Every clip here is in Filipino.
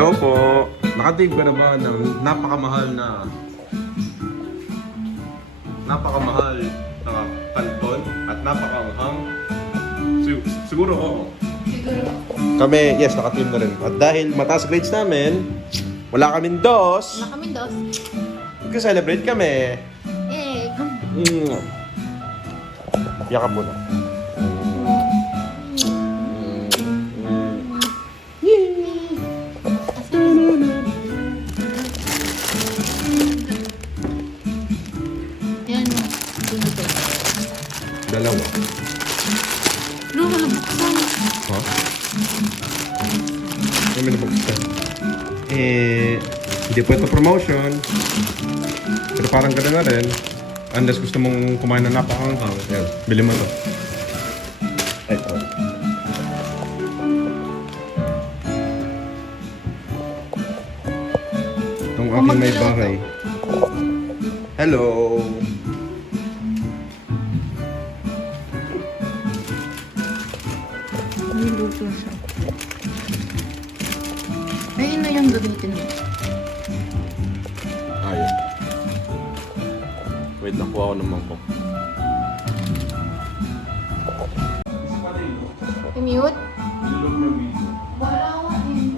Hello po. Nakative ka na ba ng napakamahal na kanton at napakanghang? Siguro oo. Kami, yes, nakative na rin. At dahil mataas grades namin, wala kaming dos. Wala kaming dos. Mag-celebrate kami. Eh, Yakap mo na. yan. Dito. Dalawa. No, wala buksan. Ha? Ano may nabuksan? Hindi po ito promotion. Pero parang gano'n na rin. Unless gusto mong kumain ng napakanghang. Ayan, bili mo to. Ito. Itong aking may bahay. Hello! Niluto siya. Ayun na yung gamitin mo. Ayun. Wait, nakuha ko ng mangkok. I-mute? Wala ko eh.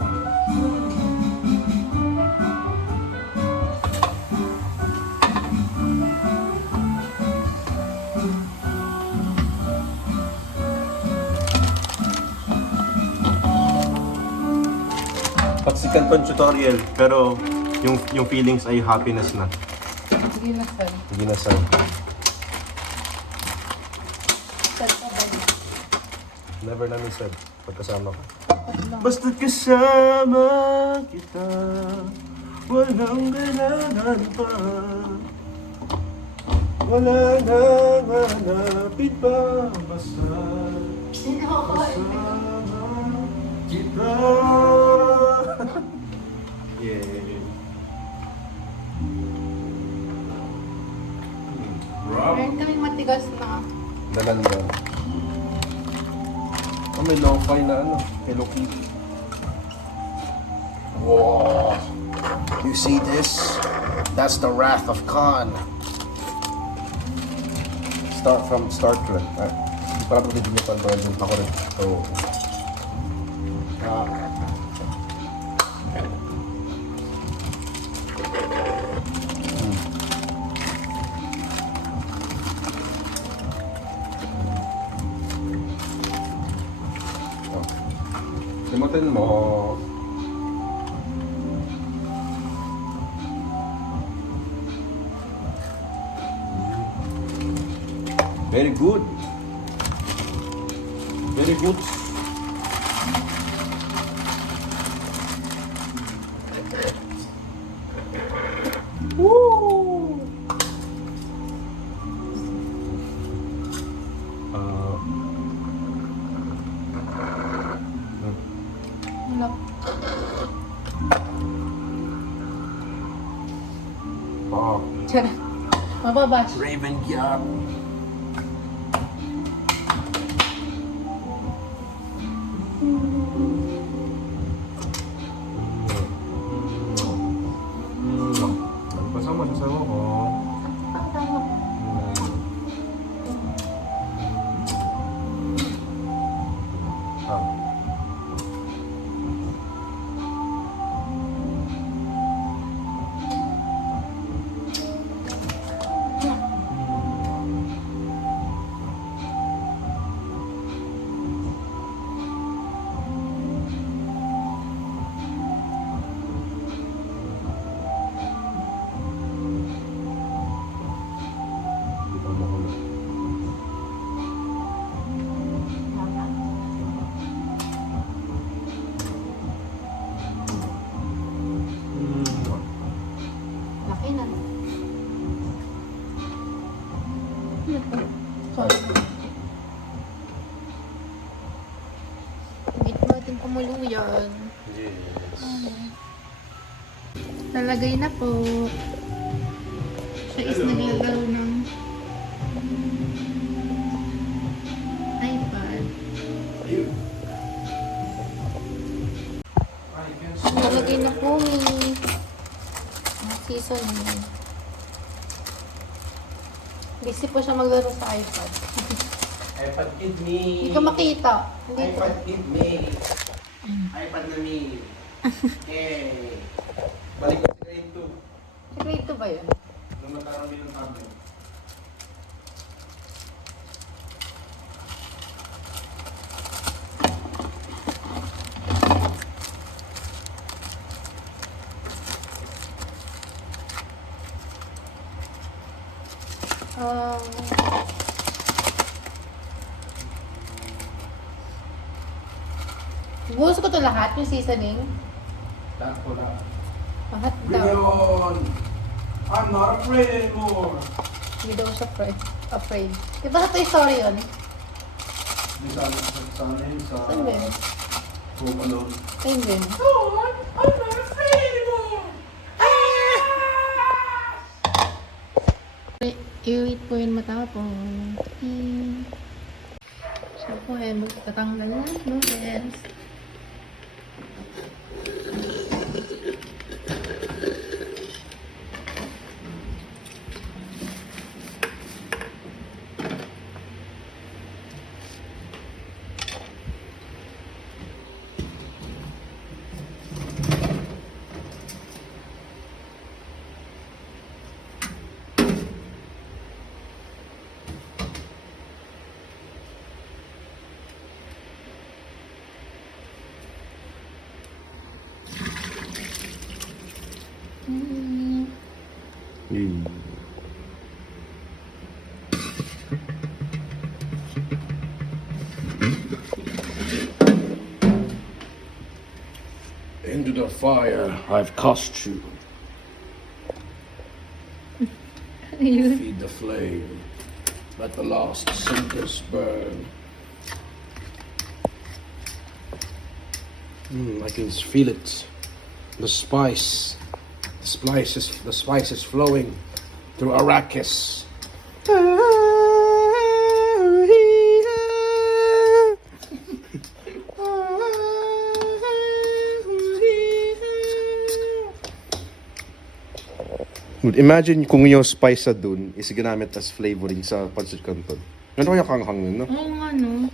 Paksi Canton tutorial, pero yung feelings ay happiness na. Sige na, sir. Hindi na sir. Sir, pa ba? Never namin said pagkasama ka. Basta't kasama kita, walang kailangan pa. Wala nang hanapin pa, basta kasama kita. Yeah. Meron kaming matigas na. Dalanda. Oh, may lo-fi na ano, Hello Kitty. Wow! You see this? That's the Wrath of Khan. Start from Star Trek. Hindi pa rin din ito. Ako rin. So, limutin mo. Very good. Very good. Woo! Wala. Oh. Tara. Mababash. Raven Gap. Ano pa sama sa sawa ko? Laki na. Sorry. Wait natin kumuluyan. Yes. Nalagay na po. Siya is naglalaro ng iPad. I guess Nalagay na po may seasoning. Busy po siya maglaro sa iPad. iPad kid me. Hindi ko makita. Hindi po. iPad kid me. iPad na me. Hey. Balik ko si grade 2. Sa grade 2 ba yun? Nung nakarami ng tablet. Buhos ko to lahat, yung seasoning. Lahat ko na. Lahat daw. Leon! I'm not afraid anymore. Hindi daw siya afraid. Di ba sa Toy Story yun? Di sana yun sa Saan ba yun? Home Alone. Ayun din. I'm not afraid anymore. I-wait po yun matapos. So po eh, magtatanggal na noodles. Into the fire I've cast you. Feed the flame. Let the last cinders burn. I can feel it. The spice. The spice is flowing through Arrakis. Imagine kung yung spice sa dun is ginamit as flavoring sa pancit canton. Ano kaya kanghang nun, no? Oo nga no.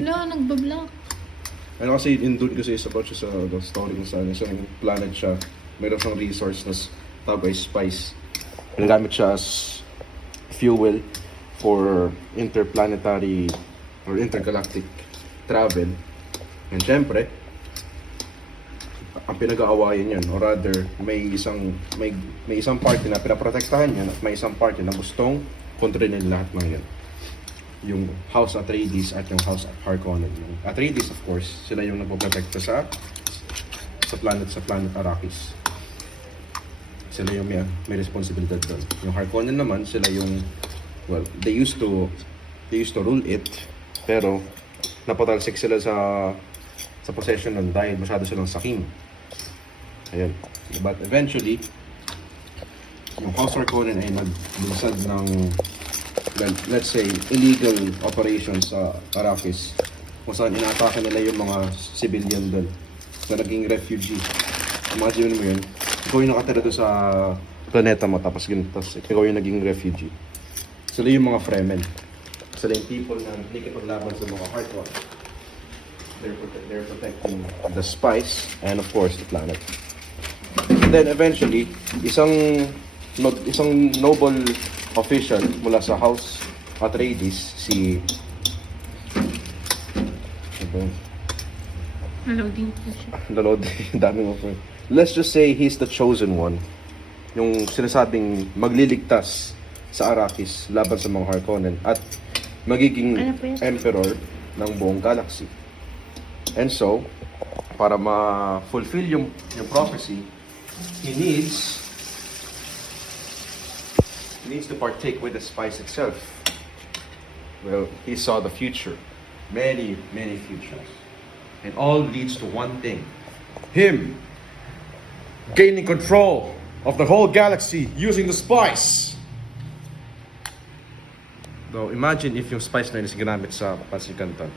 Wala, nagbablock. Ano kasi in dun kasi is about siya sa the story kung saan isang planet siya. Mayroon siyang resource na tawag ay spice. Ginagamit siya as fuel for interplanetary or intergalactic travel. And syempre, ang pinag-aawayan yan, or rather, may isang party na pinaprotektahan yan at may isang party na gustong kontrolin lahat ng yan. Yung House Atreides at yung House Harkonnen. Yung Atreides, of course, sila yung nagpoprotekta sa planet Arrakis. Sila yung may responsibilidad doon. Yung Harkonnen naman, sila yung, well, they used to rule it, pero napatalsik sila sa possession nun dahil masyado silang sakim. Ayan. But eventually, yung House Harkonnen ay naglunsad ng, well, let's say, illegal operations sa Arrakis, kung saan inaatake nila yung mga civilian doon na naging refugee. Imagine mo yun, ikaw yung nakatira doon sa planeta mo, tapos ikaw yung naging refugee. Sila yung mga Fremen. Sila yung people na nakikipaglaban sa mga Harkonnen. They're protecting the spice and of course the planet. And then eventually, isang noble official mula sa House Atreides, si Naloading po siya. Lord, dami mo po. Let's just say he's the chosen one. Yung sinasabing magliligtas sa Arrakis laban sa mga Harkonnen at magiging Ano po yun? emperor ng buong galaxy. And so, para ma-fulfill yung prophecy, he needs to partake with the spice itself. Well, he saw the future. Many, many futures. And all leads to one thing. Him gaining control of the whole galaxy using the spice. Though, imagine if yung spice na yun is ginamit sa pancit canton.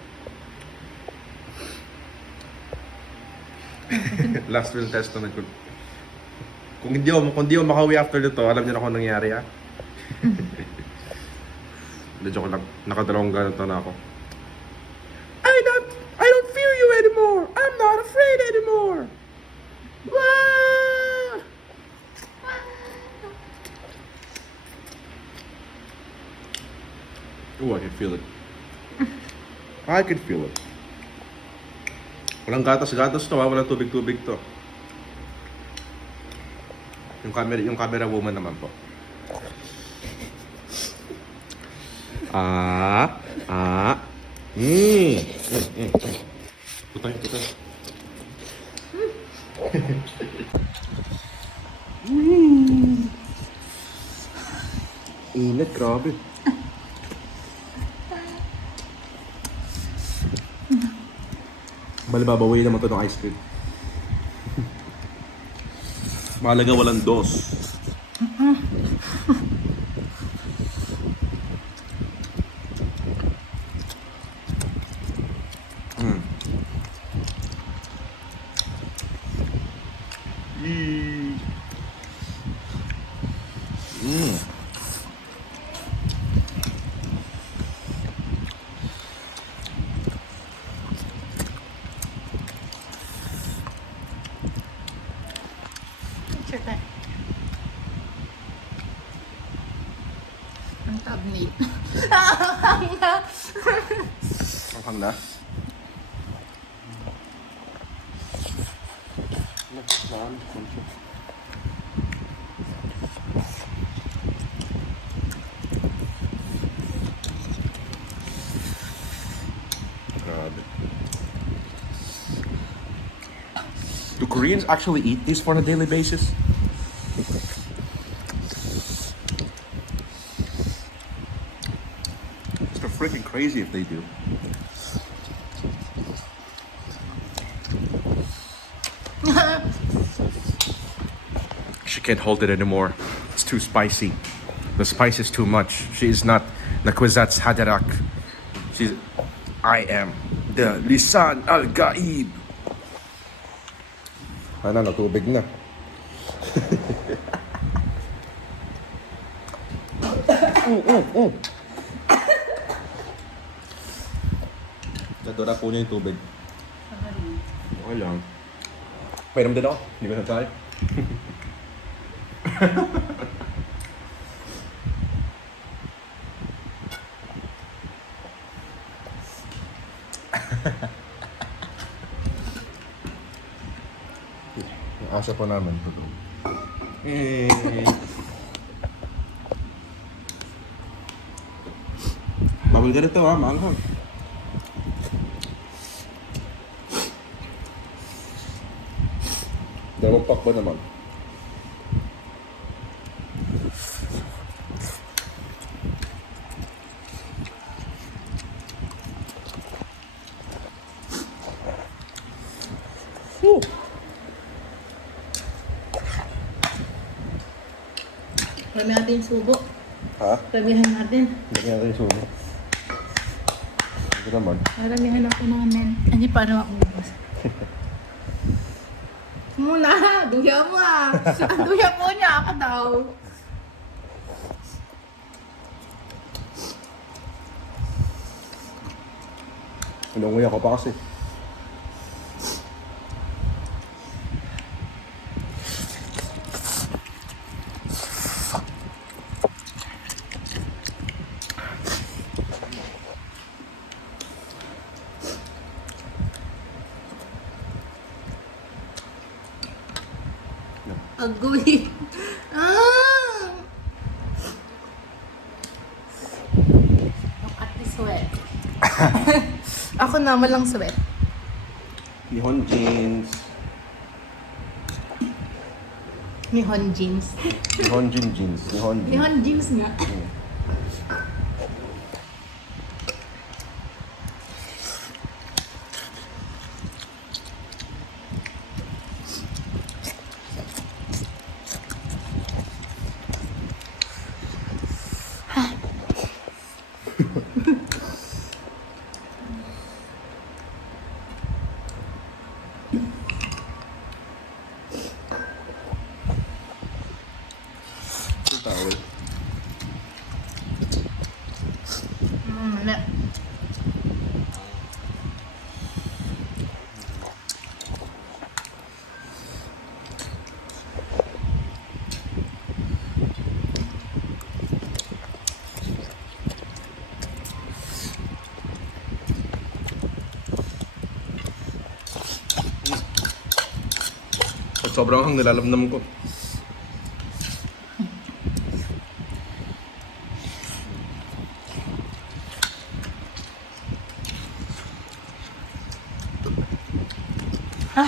Last will testament ko. Kung hindi ako makauwi after nito, alam niyo na kung nangyari ha. Hindi, joke lang. Nakadalawang ganito na ako. I don't fear you anymore. I'm not afraid anymore. Wah! Oh, I can feel it. I can feel it. Walang gatas-gatas to ha, walang tubig-tubig to. Yung camera woman naman po. Putay. Init, grabe. Bali, babawi naman to ng ice cream. Mahalaga walang dos. Sure tayo. Ang thumbnail. Ang na. Grabe. Do Koreans actually eat these on a daily basis? It's freaking crazy if they do. She can't hold it anymore. It's too spicy. The spice is too much. She is not Nakwazat's Hadarak. I am the Lisan Al-Gaib. Ano, natubig na. Nadura po niya yung tubig. Okay lang. Painom din ako. Hindi ba nagsali? Ang asa po namin. Bawal ganito ha, maanghang. Dalawang pak ba naman? Rami natin yung subo. Ha? Ramihan natin. Hindi natin yung sumo. Ito naman. Ramihan ako namin. Hindi pa naman ubos. Muna! Duya mo ah! Duya po niya ako daw. Inunguya ko pa kasi. Agoy. Ah! Look at the sweat. Ako na, walang sweat. Nihon jeans. Nihon jeans. Nihon jeans. Nihon jeans nga. Pag sobrang hang, nilalamnam ko. Ha?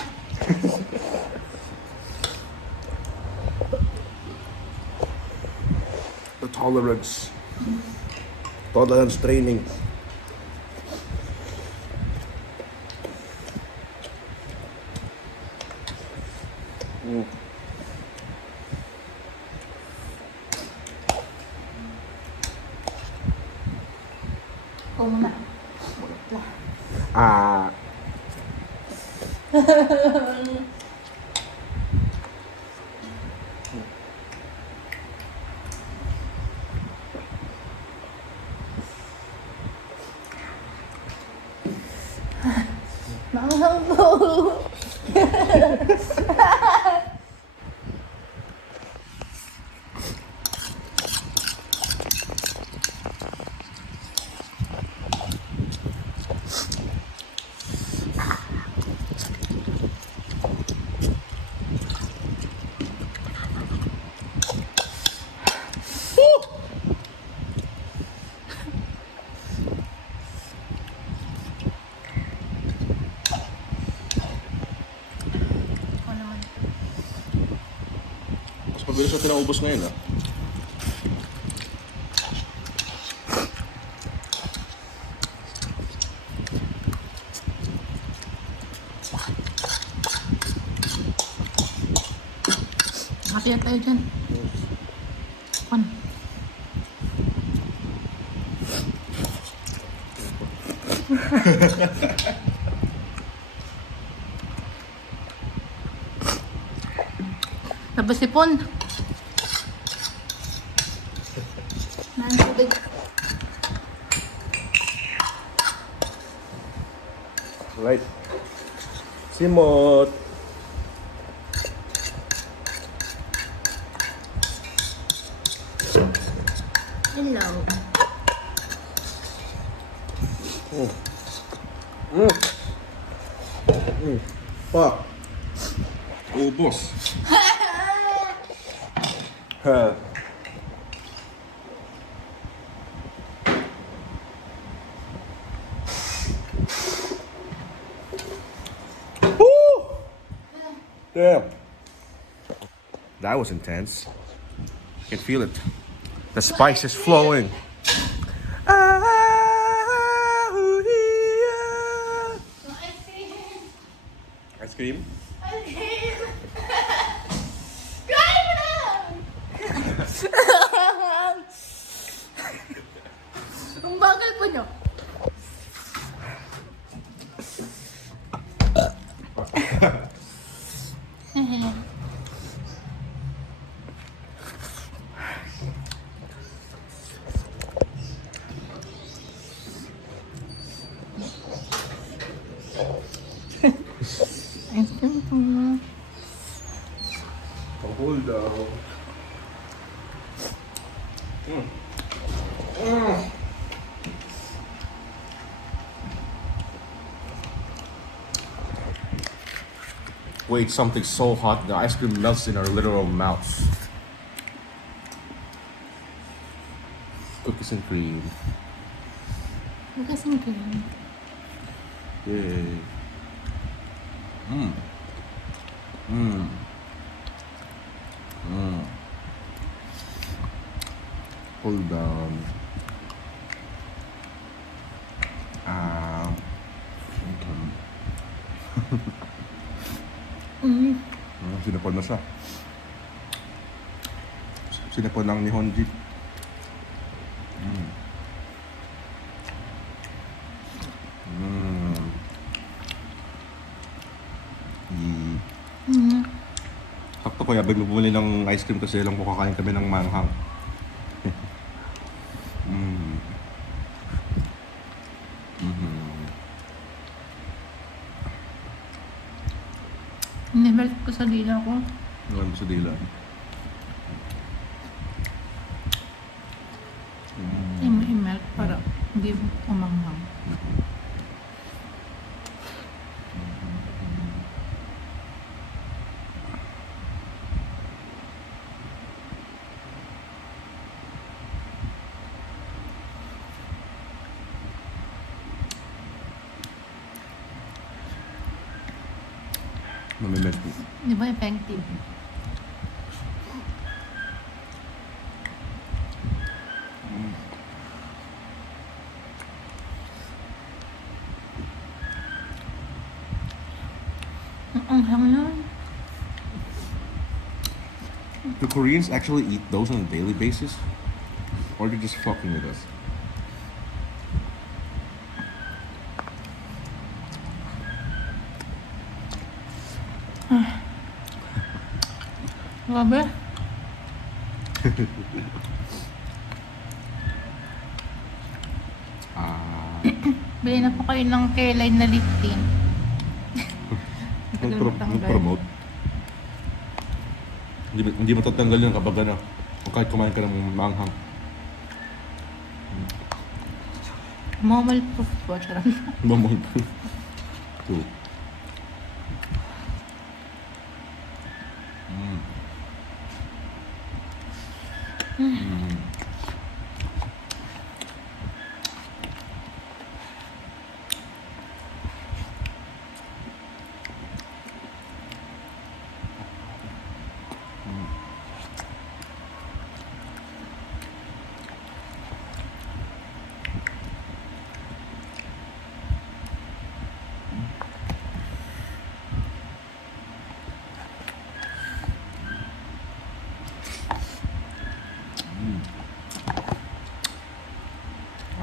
The tolerance. Tolerance training. Ikaw muna. Ah. Mahal po. Ako naman. Mas mabilis na pinaubos ngayon ah. Happy na tayo dyan. Ano? Tapos sipon. Naan tubig. Right. Simot. Hello. Pa. Ubos. Ha. Woo! Damn. That was intense. I can feel it. The spice is flowing. Ice cream? Ang bagal po nyo. Ice cream po na. Hold down. Wait, something so hot, the ice cream melts in our literal mouths. Cookies and cream. Bukas ng cream. Yay. Mmm. Mmm. Mmm. Hold down. Sinapon na siya. Sinapon lang ni Honji. Sakto kuya, bigla bumili ng ice cream kasi lang po kakain kami ng manghang. Nimelt ko sa dila ko. Ngayon mo sa dila. Hindi mo i-melt para hindi mo umanghang. Mamimenti. Di ba effective? Ang hang yan. Do Koreans actually eat those on a daily basis? Or they're just fucking with us? Grabe. Bili na po kayo ng K-line na lifting. Mag-promote. Hindi matatanggal yun kapag ano. O kahit kumain ka ng manghang. Mobile proof po, charot. Mamahal. Two.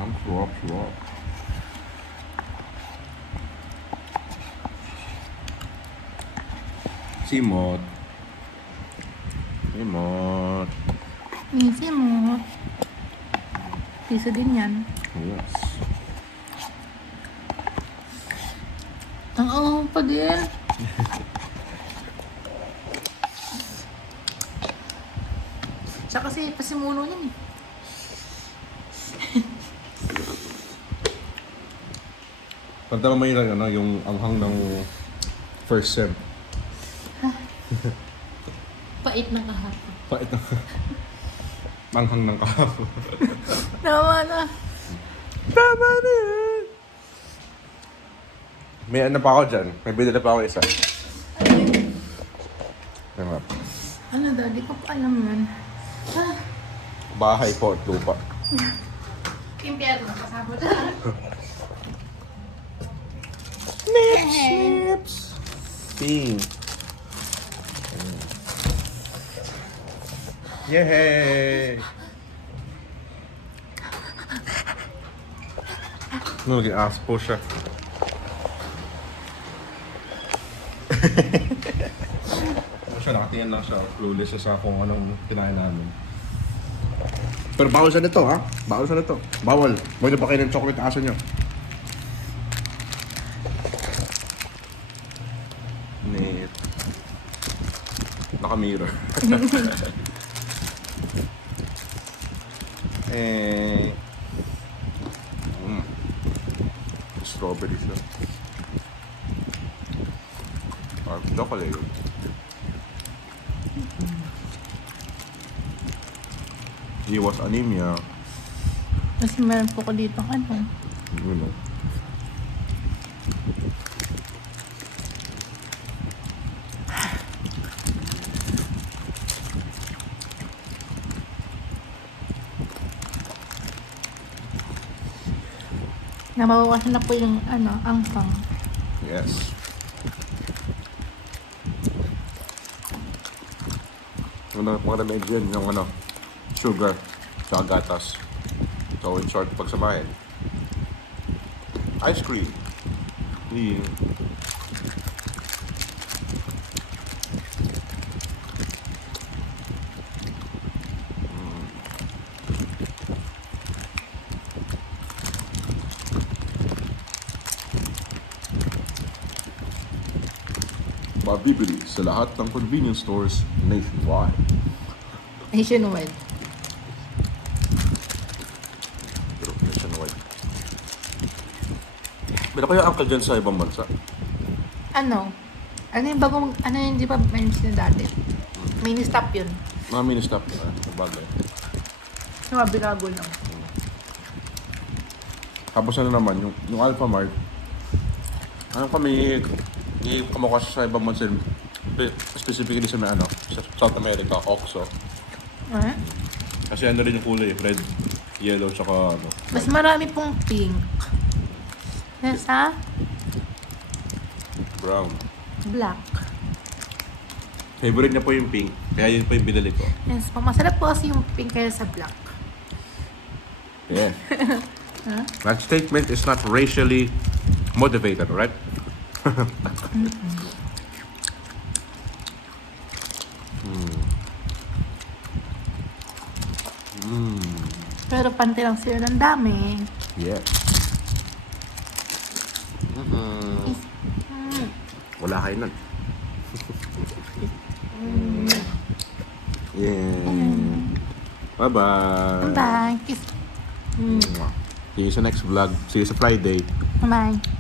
Ang sarap. Simot. Easy mo. Piso din yan. Yes. Ang awang pa din. Siya kasi pasimuno yan eh. Pagtama mo yun ano, yung anghang ng first sem. Pait na kahapon. Pait na. Anghang ng kahapon. Tama na. Tama na yan. May ano pa ako dyan. May binila pa ako isa. Tama. Ano, daddy ko pa alam yun. Ah, Bahay po at lupa. impyerno, kasama dyan. Chips. Ping. Yay! No, naging ass po siya. Ano siya, nakatingin lang siya. Clueless siya sa kung anong kinain namin. Pero bawal siya nito, ha? Bawal siya nito. Bawal. Huwag niyo pa kayo ng chocolate aso niyo. Net. Naka-mirror. Strawberry siya. Chocolate. Iwas anemia. Kasi meron po ko dito ano. You know. Nabawasan na po yung ano, angpang. Yes. Mga na yun, yung ano, sugar, sa gatas. So in short, pagsamahin. Ice cream. Yeah. Mabibili sa lahat ng convenience stores nationwide. Nationwide. Pero nationwide. Meron kaya uncle dyan sa ibang bansa? Ano? Ano yung bagong, ano yung di ba men's na dati? Mini stop yun. Mga mini-stop na. Bagay. Sa Birago lang. Tapos ano naman, yung Alpha Mart. Ano kami, Hindi kumukha siya sa ibang bansa. Specifically sa may sa South America, OXO. Ah? Kasi ano rin yung kulay, red, yellow, tsaka Mas marami pong pink. Nasa brown. black. Favorite niya po yung pink, kaya yun po yung binili ko. Yes po. Masarap po kasi yung pink kaya sa black. Yeah. That statement is not racially motivated, right? Pero pante lang sila ng dami. Yeah. Wala kayo nun. Yeah. Bye-bye. Bye. Kiss. See you sa next vlog. See you sa Friday. Bye.